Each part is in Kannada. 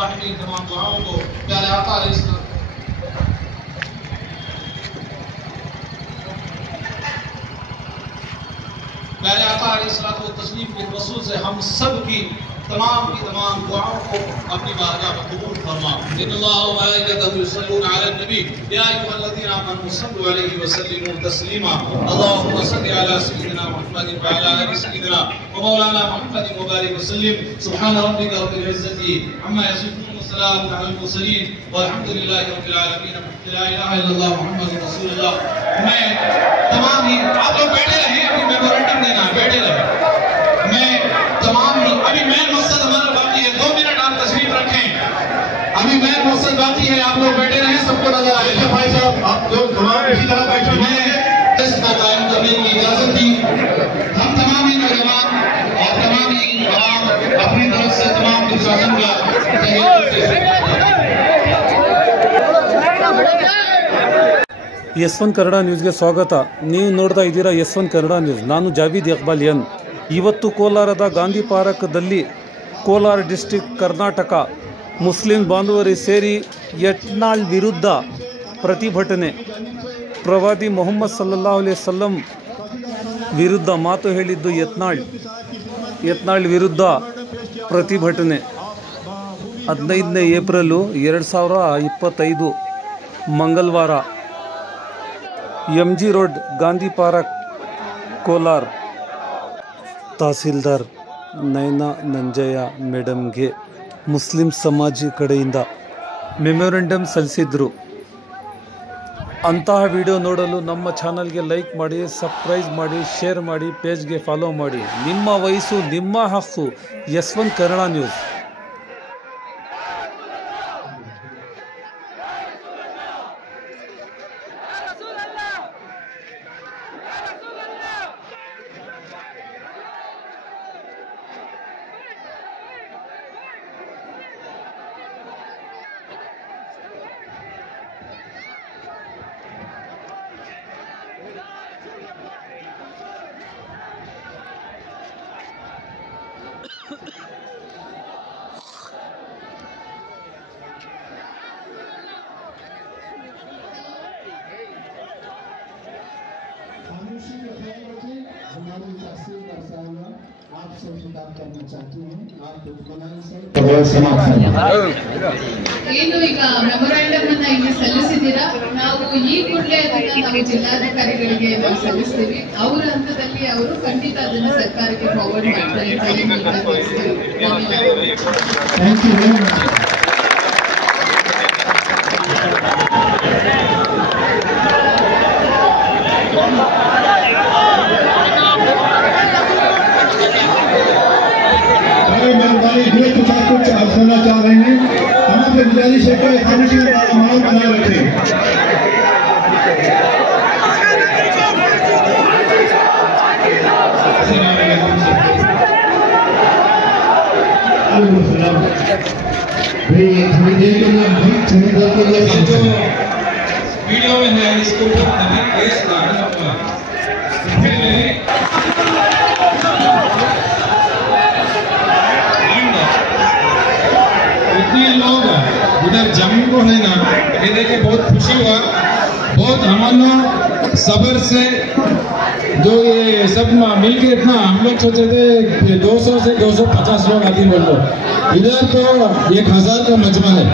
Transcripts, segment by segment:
राहिमीन तमाम दुआओं को प्यारे आका अलैहिस्सलाम तस्लीम के वसूल से हम सब की तमाम दुआओं को अपनी बारगाह में कबूल फरमा। इन्नल्लाह व मलाइकतहु युसल्लूना अलन नबी या अय्युहल्लज़ीना आमनू सल्लु अलैहि व सल्लिमू तस्लीमा। अल्लाहुम्मा सल्लि अला सय्यिदिना मुहम्मदिन व अला आलि सय्यिदिना व मौलाना मुहम्मदिन व बारिक व सल्लिम। सुब्हान रब्बिका रब्बिल इज्जति अम्मा यसिफून व सलामुन अलल मुरसलीन वल्हम्दुलिल्लाहि रब्बिल आलमीन। ला इलाहा इल्लल्लाह मुहम्मदुर रसूलुल्लाह। मैं तमाम ही आप लोग बैठे रहे, अभी मेमोरेंडम देना है, बैठे रहे। मैं तमाम अभी मेन मकसद हमारा बाकी है, 2 मिनट आप तशरीफ रखें। अभी मेन मकसद बाकी है, आप लोग बैठे रहे, सबको नजर आए। भाई साहब आप लोग तमाम इसी तरह बैठे। मैं टेस्ट का कायम करने की इजाजत दी। हम तमाम ही नौजवान और तमाम ही आवाम अपनी तरफ से तमाम प्रशासन का S1 ಕನ್ನಡ ನ್ಯೂಸ್ಗೆ ಸ್ವಾಗತ. ನೀವು ನೋಡ್ತಾ ಇದ್ದೀರಾ S1 ಕನ್ನಡ ನ್ಯೂಸ್. ನಾನು ಜಾವೀದ್ ಇಕ್ಬಾಲ್ ಎನ್. ಇವತ್ತು ಕೋಲಾರದ ಗಾಂಧಿ ಪಾರ್ಕ್ದಲ್ಲಿ ಕೋಲಾರ ಡಿಸ್ಟ್ರಿಕ್ಟ್ ಕರ್ನಾಟಕ ಮುಸ್ಲಿಂ ಬಾಂಧವರು ಸೇರಿ ಯತ್ನಾಳ್ ವಿರುದ್ಧ ಪ್ರತಿಭಟನೆ. ಪ್ರವಾದಿ ಮೊಹಮ್ಮದ್ ಸಲ್ಲಲ್ಲಾಹು ಅಲೈಹಿ ವಸಲ್ಲಂ ವಿರುದ್ಧ ಮಾತು ಹೇಳಿದ್ದು ಯತ್ನಾಳ್ ವಿರುದ್ಧ ಪ್ರತಿಭಟನೆ 15ನೇ ಏಪ್ರಿಲು 2025 ಮಂಗಳವಾರ MG road Gandhi park Kolar. Tahsildar Nayana Nanjaiah ಮೇಡಮ್ಗೆ ಮುಸ್ಲಿಂ ಸಮಾಜ ಕಡೆಯಿಂದ ಮೆಮೊರೆಂಡಮ್ ಸಲ್ಲಿಸಿದ್ರು. ಅಂತಹ ವಿಡಿಯೋ ನೋಡಲು ನಮ್ಮ ಚಾನಲ್ಗೆ ಲೈಕ್ ಮಾಡಿ, ಸಬ್ಸ್ಕ್ರೈಬ್ ಮಾಡಿ, ಶೇರ್ ಮಾಡಿ, ಪೇಜ್ಗೆ ಫಾಲೋ ಮಾಡಿ. ನಿಮ್ಮ ವಯಸ್ಸು ನಿಮ್ಮ ಹಕ್ಕು. S1 Kannada news. हमारी तहसील का सामना आप सब खिताब करना चाहती हूँ। आप ಏನು ಈಗ ಮೆಮೊರಾಂಡಮ್ ಅನ್ನ ಇಲ್ಲಿ ಸಲ್ಲಿಸಿದ್ದೀರಾ, ನಾವು ಈ ಕೂಡಲೇ ಅದನ್ನ ನಾವು ಜಿಲ್ಲಾಧಿಕಾರಿಗಳಿಗೆ ನಾವು ಸಲ್ಲಿಸ್ತೀವಿ. ಅವರ ಹಂತದಲ್ಲಿ ಅವರು ಖಂಡಿತ ಅದನ್ನ ಸರ್ಕಾರಕ್ಕೆ ಫಾರ್ವರ್ಡ್ ಮಾಡ್ತಾರೆ ಅಂತ ಹೇಳಿ कुछ सुनना चाह रहे हैं। हम आपसे गुजारिश है कि खामोशी का माहौल बनाए रखें। वीडियो में है इसको लोग इधर जम्मू को है ना, ये देखे बहुत खुशी हुआ। बहुत हमारा सबर से जो ये सब मिलके इतना हम लोग सोचे थे 200 से 250 लोग आते बोल लो, इधर तो 1000 का मजमा है।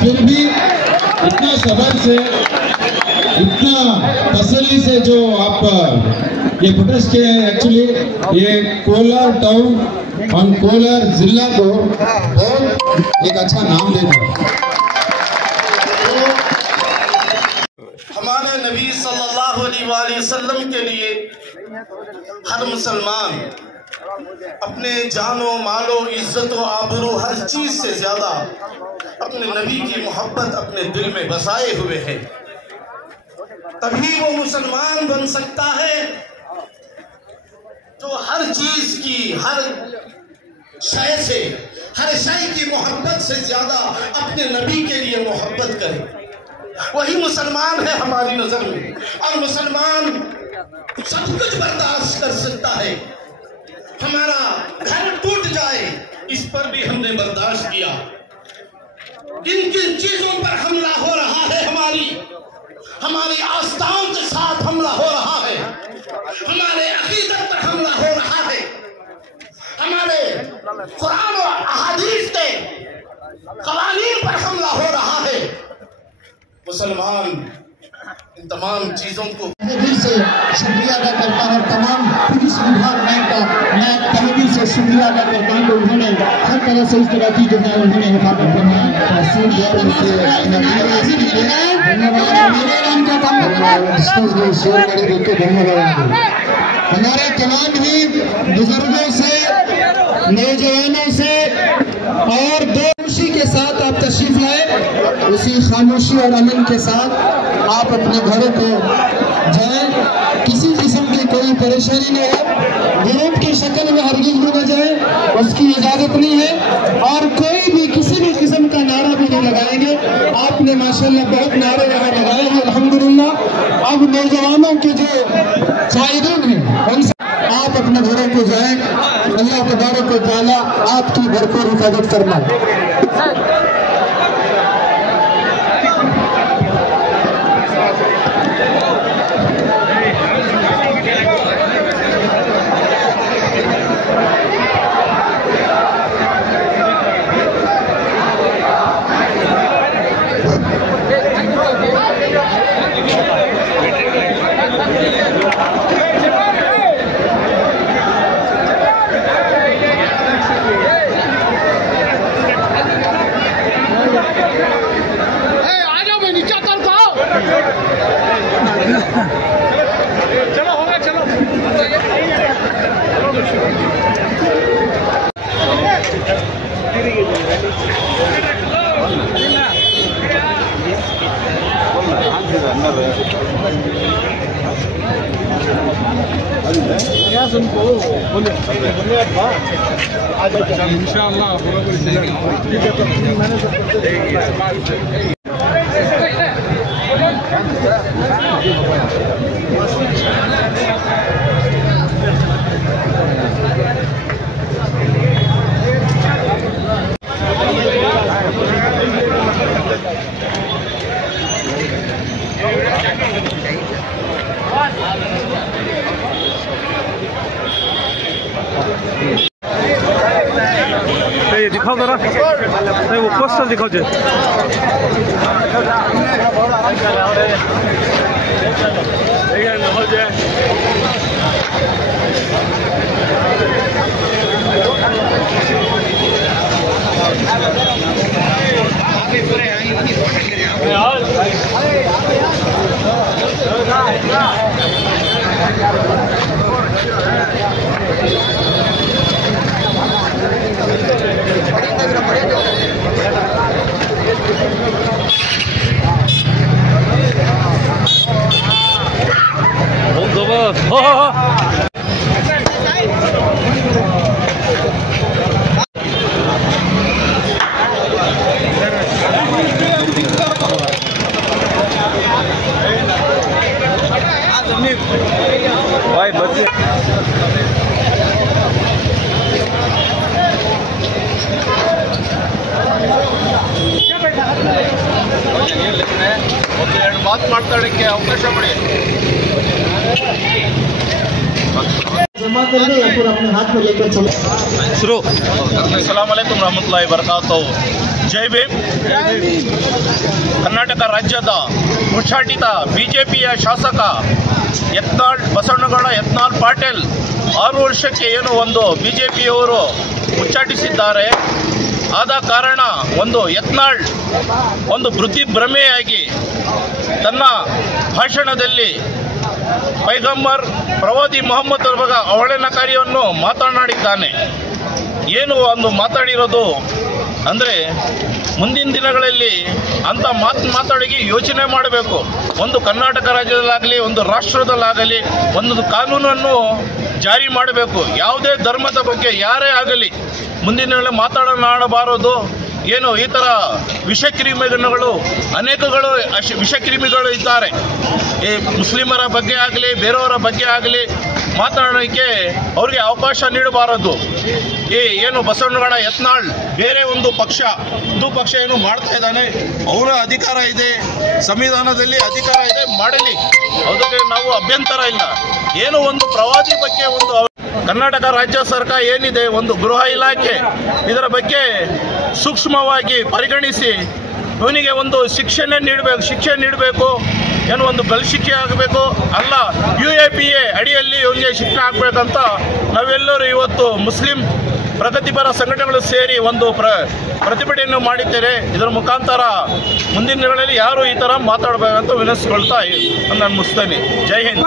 फिर भी इतना सबर से इतना तसल्ली से जो आप ये प्रोटेस्ट किए हैं, एक्चुअली ये कोलार टाउन और कोलार जिला को बहुत एक अच्छा नाम देता है। हमारे नबी सल्लल्लाहु अलैहि वसल्लम के लिए हर मुसलमान अपने जानो मालो इज्जत व आबरू हर चीज से ज्यादा अपने नबी की मोहब्बत अपने दिल में बसाए हुए है। तभी वो मुसलमान बन सकता है जो हर चीज की, हर शय से, हर शय की मोहब्बत से ज्यादा अपने नबी के लिए मोहब्बत करे। वही मुसलमान है हमारी नजर में। और मुसलमान सब कुछ बर्दाश्त कर सकता है। हमारा घर टूट जाए इस पर भी हमने बर्दाश्त किया। किन किन चीजों पर हमला हो रहा है, हमारी आस्थाओं के साथ हमला हो रहा है, हमारे अकीदत पर हमला हो रहा है, हमारे कुरान और अहादीस के कवानीन पर हमला हो रहा है। मुसलमान इन तमाम चीजों को दिल से शुक्रिया अदा करता हूँ। तमाम पुलिस विभाग का मैं तहे दिल से शुक्रिया अदा करता हूँ। उन्होंने हर तरह से इस तरह की जो है उन्होंने हिफाजत करना हमारे तमाम ही बुजुर्गों से, नौजवानों से और दोषी के साथ आप तशरीफ लाए, उसी खामोशी और अमन के साथ आप अपने घरों को जाएं। किसी किस्म की कोई परेशानी नहीं है, विरोध की शक्ल में हरगिज़ भी न जाए, उसकी इजाजत नहीं है। और कोई भी किसी भी किस्म का नारा भी नहीं लगाएंगे। आपने माशाल्लाह बहुत नारे यहाँ लगाए हैं अल्हम्दुलिल्लाह। अब नौजवानों के जो कायदीन हैं उनसे आप अपने घरों को जाएं। अल्लाह तबारक व तआला आपकी भरपूर हिफाजत फरमाए। चलो होगा, चलो इंशाअल्लाह ये दिखाओ जरा, नहीं वो पोस्टर दिखाओ जी। भाई बच्चे बात माताड़ಕ್ಕೆ ಅವಕಾಶ ಮಾಡಿ जमा कर दे या फिर अपने हाथ में लेकर चलो। शुरू। अस्सलाम वालेकुम रहमतुल्लाहि बरकातहू। जय भीम। ಕರ್ನಾಟಕ ರಾಜ್ಯದ ಉಚ್ಚಾಟಿತ ಬಿಜೆಪಿಯ ಶಾಸಕ ಬಸವನಗೌಡ ಯತ್ನಾಳ್ ಪಾಟೀಲ್ 6 ವರ್ಷಕ್ಕೆ ಏನು ಒಂದು ಬಿಜೆಪಿಯವರು ಉಚ್ಚಾಟಿಸಿದ್ದಾರೆ. ಆದ ಕಾರಣ ಒಂದು ಯತ್ನಾಳ್ ಒಂದು ಭ್ರಮೆಯಾಗಿ ತನ್ನ ಭಾಷಣದಲ್ಲಿ ಪೈಗಂಬರ್ ಪ್ರವಾದಿ ಮೊಹಮ್ಮದ್ ಅವರ ಬಗ್ಗೆ ಅವಹೇಳನಕಾರಿಯನ್ನು ಮಾತನಾಡಿದ್ದಾನೆ. ಏನು ಒಂದು ಮಾತಾಡಿರೋದು ಅಂದರೆ ಮುಂದಿನ ದಿನಗಳಲ್ಲಿ ಅಂಥ ಮಾತಾಡಿಗೆ ಯೋಚನೆ ಮಾಡಬೇಕು. ಒಂದು ಕರ್ನಾಟಕ ರಾಜ್ಯದಲ್ಲಾಗಲಿ ಒಂದು ರಾಷ್ಟ್ರದಲ್ಲಾಗಲಿ ಒಂದು ಕಾನೂನನ್ನು ಜಾರಿ ಮಾಡಬೇಕು. ಯಾವುದೇ ಧರ್ಮದ ಬಗ್ಗೆ ಯಾರೇ ಆಗಲಿ ಮುಂದಿನ ಮಾತನಾಡಬಾರದು. ಏನು ಈ ಥರ ವಿಷಕ್ರಿಮಿಗಳು ಅನೇಕಗಳು ವಿಷಕ್ರಿಮಿಗಳು ಇದ್ದಾರೆ. ಈ ಮುಸ್ಲಿಮರ ಬಗ್ಗೆ ಆಗಲಿ ಬೇರೆಯವರ ಬಗ್ಗೆ ಆಗಲಿ ಮಾತನಾಡೋಕ್ಕೆ ಅವ್ರಿಗೆ ಅವಕಾಶ ನೀಡಬಾರದು. ಈ ಏನು ಬಸವನಗೌಡ ಯತ್ನಾಳ್ ಬೇರೆ ಒಂದು ಪಕ್ಷ ಹಿಂದೂ ಪಕ್ಷ ಏನು ಮಾಡ್ತಾ ಇದ್ದಾನೆ, ಅವರ ಅಧಿಕಾರ ಇದೆ, ಸಂವಿಧಾನದಲ್ಲಿ ಅಧಿಕಾರ ಇದೆ, ಮಾಡಲಿ, ಅದಕ್ಕೆ ನಾವು ಅಭ್ಯಂತರ ಇಲ್ಲ. ಏನು ಒಂದು ಪ್ರವಾದಿ ಬಗ್ಗೆ ಒಂದು ಕರ್ನಾಟಕ ರಾಜ್ಯ ಸರ್ಕಾರ ಏನಿದೆ, ಒಂದು ಗೃಹ ಇಲಾಖೆ ಇದರ ಬಗ್ಗೆ ಸೂಕ್ಷ್ಮವಾಗಿ ಪರಿಗಣಿಸಿ ಇವನಿಗೆ ಒಂದು ಶಿಕ್ಷೆ ನೀಡಬೇಕು. ಏನು ಒಂದು ಶಿಕ್ಷೆ ಆಗಬೇಕು ಅಲ್ಲ, UAPA ಅಡಿಯಲ್ಲಿ ಇವನಿಗೆ ಶಿಕ್ಷೆ ಆಗಬೇಕಂತ ನಾವೆಲ್ಲರೂ ಇವತ್ತು ಮುಸ್ಲಿಂ ಪ್ರಗತಿಪರ ಸಂಘಟನೆಗಳು ಸೇರಿ ಒಂದು ಪ್ರತಿಭಟನೆಯನ್ನು ಮಾಡಿದ್ದೇವೆ. ಇದರ ಮುಖಾಂತರ ಮುಂದಿನ ದಿನಗಳಲ್ಲಿ ಯಾರು ಈ ಥರ ಮಾತಾಡಬೇಕಂತ ವಿನಂತಿಸಿಕೊಳ್ತಾ ನಾನು ಮುಗಿಸ್ತೇನೆ. ಜೈ ಹಿಂದ್.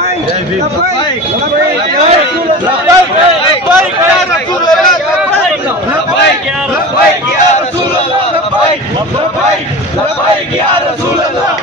या रसूल अल्लाह